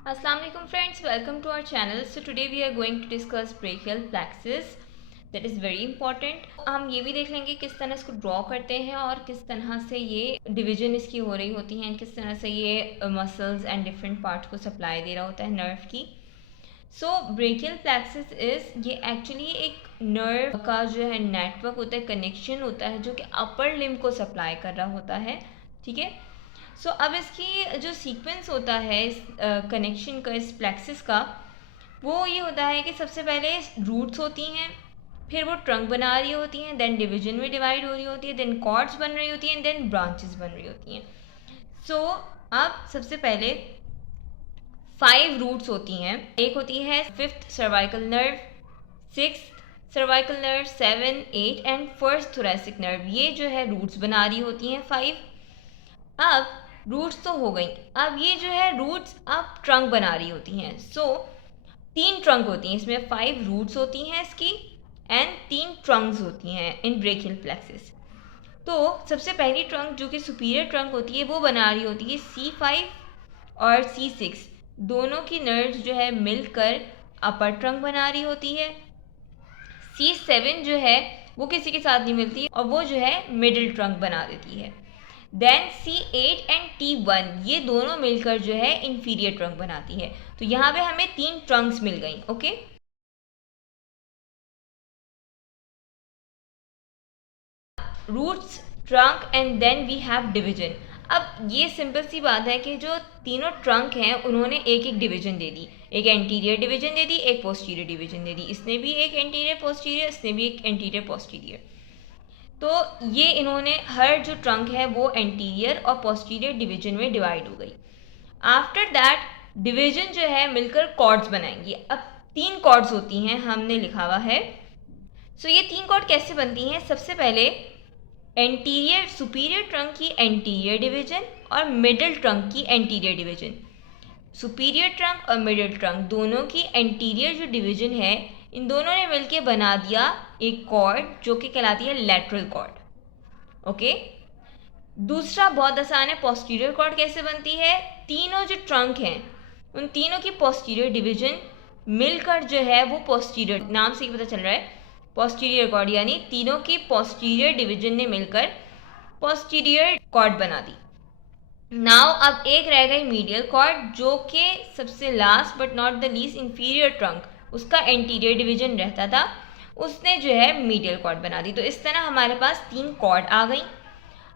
Assalamu alaikum friends, welcome to our channel. So today we are going to discuss brachial plexus. That is very important. हम ये भी देख लेंगे किस तरह इसको ड्रॉ करते हैं और किस तरह से ये डिवीजन इसकी हो रही होती है, किस तरह से ये मसल्स एंड डिफरेंट पार्ट्स को सप्लाई दे रहा होता है नर्व की. सो ब्रेकियल प्लेक्सस इज ये एक्चुअली एक नर्व का जो है नेटवर्क होता है, कनेक्शन होता है जो कि अपर लिम्ब को सप्लाई कर रहा होता है. ठीक है. सो अब इसकी जो सीक्वेंस होता है इस कनेक्शन का, इस प्लेक्सस का, वो ये होता है कि सबसे पहले रूट्स होती हैं, फिर वो ट्रंक बना रही होती हैं, देन डिवीजन में डिवाइड हो रही होती है, देन कॉर्ड्स बन रही होती हैं, देन ब्रांचेस बन रही होती हैं. सो अब सबसे पहले 5 रूट्स होती हैं. एक होती है 5th cervical nerve, 6th cervical nerve, 7, 8 and 1st thoracic nerve. ये जो है रूट्स बना रही होती हैं 5. अब रूट्स तो हो गई, अब ये जो है रूट्स अब ट्रंक बना रही होती हैं. सो 3 ट्रंक होती हैं इसमें, 5 रूट्स होती हैं इसकी एंड 3 ट्रंक्स होती हैं इन ब्रेकियल प्लेक्सस. तो सबसे पहली ट्रंक जो कि सुपीरियर ट्रंक होती है वो बना रही होती है C5 और C6. दोनों की नर्व्स जो है मिलकर अपर ट्रंक बना रही होती है. C7 जो है वो किसी के साथ नहीं मिलती और वो जो है मिडिल ट्रंक बना देती है. देन C8 एंड T1 ये दोनों मिलकर जो है इंफीरियर ट्रंक बनाती है. तो यहाँ पे हमें 3 ट्रंक्स मिल गई. Okay. Roots, trunk and then we have division. अब ये सिंपल सी बात है कि जो तीनों ट्रंक हैं उन्होंने एक एक डिवीजन दे दी. एक एंटीरियर डिवीजन दे दी, एक पोस्टीरियर डिवीजन दे दी. इसने भी एक एंटीरियर पोस्टीरियर, इसने भी एक एंटीरियर पोस्टीरियर. तो ये इन्होंने हर जो ट्रंक है वो एंटीरियर और पोस्टीरियर डिवीजन में डिवाइड हो गई. आफ्टर दैट डिवीजन जो है मिलकर कॉर्ड्स बनाएंगी. अब 3 कॉर्ड्स होती हैं, हमने लिखा हुआ है. सो ये 3 कॉर्ड कैसे बनती हैं? सबसे पहले एंटीरियर सुपीरियर ट्रंक की एंटीरियर डिवीजन और मिडिल ट्रंक की एंटीरियर डिवीजन. सुपीरियर ट्रंक और मिडिल ट्रंक दोनों की एंटीरियर जो डिवीजन है, इन दोनों ने मिलकर बना दिया एक कॉर्ड जो कि कहलाती है लैटरल कॉर्ड. ओके. दूसरा बहुत आसान है, पोस्टीरियर कॉर्ड कैसे बनती है? तीनों जो ट्रंक हैं उन तीनों की पोस्टीरियर डिवीजन मिलकर जो है वो पोस्टीरियर, नाम से ही पता चल रहा है पोस्टीरियर कॉर्ड, यानी तीनों की पोस्टीरियर डिवीजन ने मिलकर पोस्टीरियर कॉर्ड बना दी. नाउ अब एक रह गई मीडियल कॉर्ड जो कि सबसे last but not the least inferior trunk, उसका एंटीरियर डिवीजन रहता था, उसने जो है मीडियल कॉर्ड बना दी. तो इस तरह हमारे पास 3 कॉर्ड आ गई.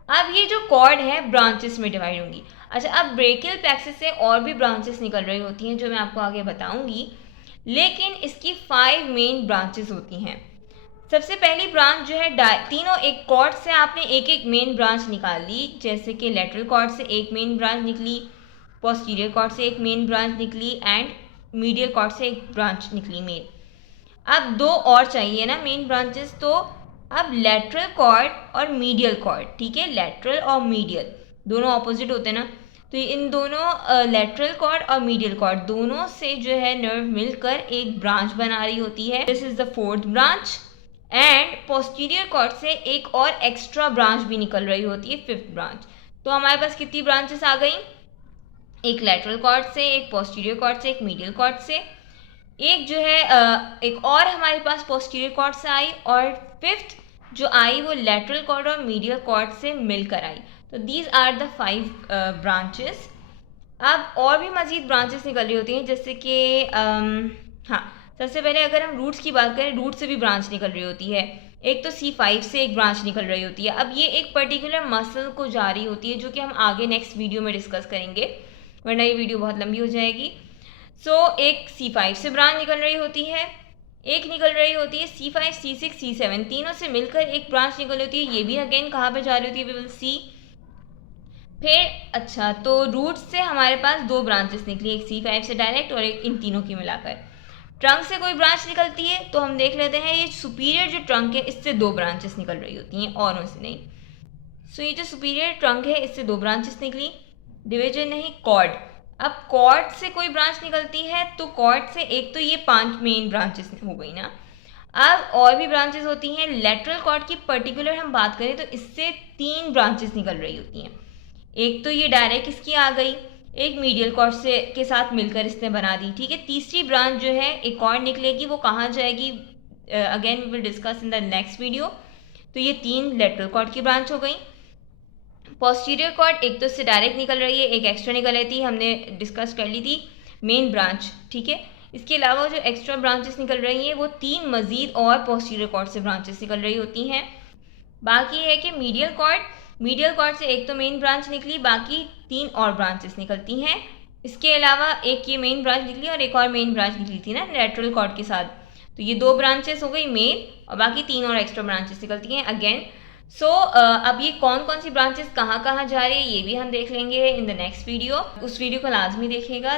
अब ये जो कॉर्ड है ब्रांचेस में डिवाइड होंगी. अच्छा, अब ब्रेकियल प्लेक्सस से और भी ब्रांचेस निकल रही होती हैं जो मैं आपको आगे बताऊंगी, लेकिन इसकी 5 मेन ब्रांचेस होती हैं. सबसे पहली ब्रांच जो है तीनों एक कॉर्ड से आपने एक एक मेन ब्रांच निकाल ली. जैसे कि लेटरल कॉर्ड से एक मेन ब्रांच निकली, पोस्टीरियर कॉर्ड से एक मेन ब्रांच निकली एंड मीडियल कॉर्ड से एक ब्रांच निकली मेन. अब 2 और चाहिए ना मेन ब्रांचेस. तो अब लेटरल कॉर्ड और मीडियल कॉर्ड, ठीक है, लेटरल और मीडियल दोनों ऑपोजिट होते हैं ना, तो इन दोनों लेटरल कॉर्ड और मीडियल कॉर्ड दोनों से जो है नर्व मिलकर एक ब्रांच बना रही होती है. This is the 4th branch. And posterior cord से एक और एक्स्ट्रा ब्रांच भी निकल रही होती है, 5th ब्रांच. तो हमारे पास कितनी ब्रांचेस आ गई? एक लेटरल कॉर्ड से, एक पोस्टीरियर कॉर्ड से, एक मीडियल कॉर्ड से, एक जो है एक और हमारे पास पोस्टीरियर कॉर्ड से आई, और 5th जो आई वो लेटरल कॉर्ड और मीडियल कॉर्ड से मिलकर आई. तो दीज आर द 5 ब्रांचेस. अब और भी मज़ीद ब्रांचेस निकल रही होती हैं, जैसे कि हाँ, सबसे पहले अगर हम रूट्स की बात करें, रूट से भी ब्रांच निकल रही होती है. एक तो C5 से एक ब्रांच निकल रही होती है. अब ये एक पर्टिकुलर मसल को जा रही होती है जो कि हम आगे नेक्स्ट वीडियो में डिस्कस करेंगे, वरना ये वीडियो बहुत लंबी हो जाएगी. सो एक C5 से ब्रांच निकल रही होती है, एक निकल रही होती है C5, C6, C7, तीनों से मिलकर एक ब्रांच निकल होती है. ये भी अगेन कहाँ पे जा रही होती है? We will see. फिर अच्छा, तो रूट से हमारे पास 2 ब्रांचेस निकली, एक C5 से डायरेक्ट और एक इन तीनों की मिलाकर. ट्रंक से कोई ब्रांच निकलती है तो हम देख लेते हैं, ये सुपीरियर जो ट्रंक है इससे 2 ब्रांचेस निकल रही होती हैं और उनसे नहीं. सो ये जो सुपीरियर ट्रंक है इससे 2 ब्रांचेस निकली, डिवीजन नहीं, कॉर्ड. अब कॉर्ड से कोई ब्रांच निकलती है तो कॉर्ड से एक तो ये 5 मेन ब्रांचेस हो गई ना. अब और भी ब्रांचेस होती हैं. लेटरल कॉर्ड की पर्टिकुलर हम बात करें तो इससे 3 ब्रांचेस निकल रही होती हैं. एक तो ये डायरेक्ट इसकी आ गई, एक मीडियल कॉर्ड से के साथ मिलकर इसने बना दी, ठीक है। तीसरी ब्रांच जो है एक और निकलेगी, वो कहाँ जाएगी, again we will discuss in the next video. तो ये 3 लेटरल कॉर्ड की ब्रांच हो गई। पोस्टीरियर कॉर्ड एक तो इससे डायरेक्ट निकल रही है, एक एक्स्ट्रा निकल रही थी, हमने डिस्कस कर ली थी मेन ब्रांच, ठीक है। इसके अलावा जो एक्स्ट्रा ब्रांचेस निकल रही हैं वो 3 मजीद और पोस्टीरियर कॉर्ड से ब्रांचेस निकल रही होती हैं। बाकी है कि मीडियल कॉर्ड से एक तो मेन ब्रांच निकली, बाकी 3 और ब्रांचेस निकलती हैं। इसके अलावा एक ये मेन ब्रांच निकली और एक और मेन ब्रांच निकली थी ना लेटरल कॉर्ड के साथ, तो ये 2 ब्रांचेस हो गई मेन, और बाकी 3 और एक्स्ट्रा ब्रांचेस निकलती हैं अगेन। सो अब ये कौन कौन सी ब्रांचेस कहाँ कहाँ जा रही है ये भी हम देख लेंगे इन द नेक्स्ट वीडियो। उस वीडियो को लाजमी देखिएगा।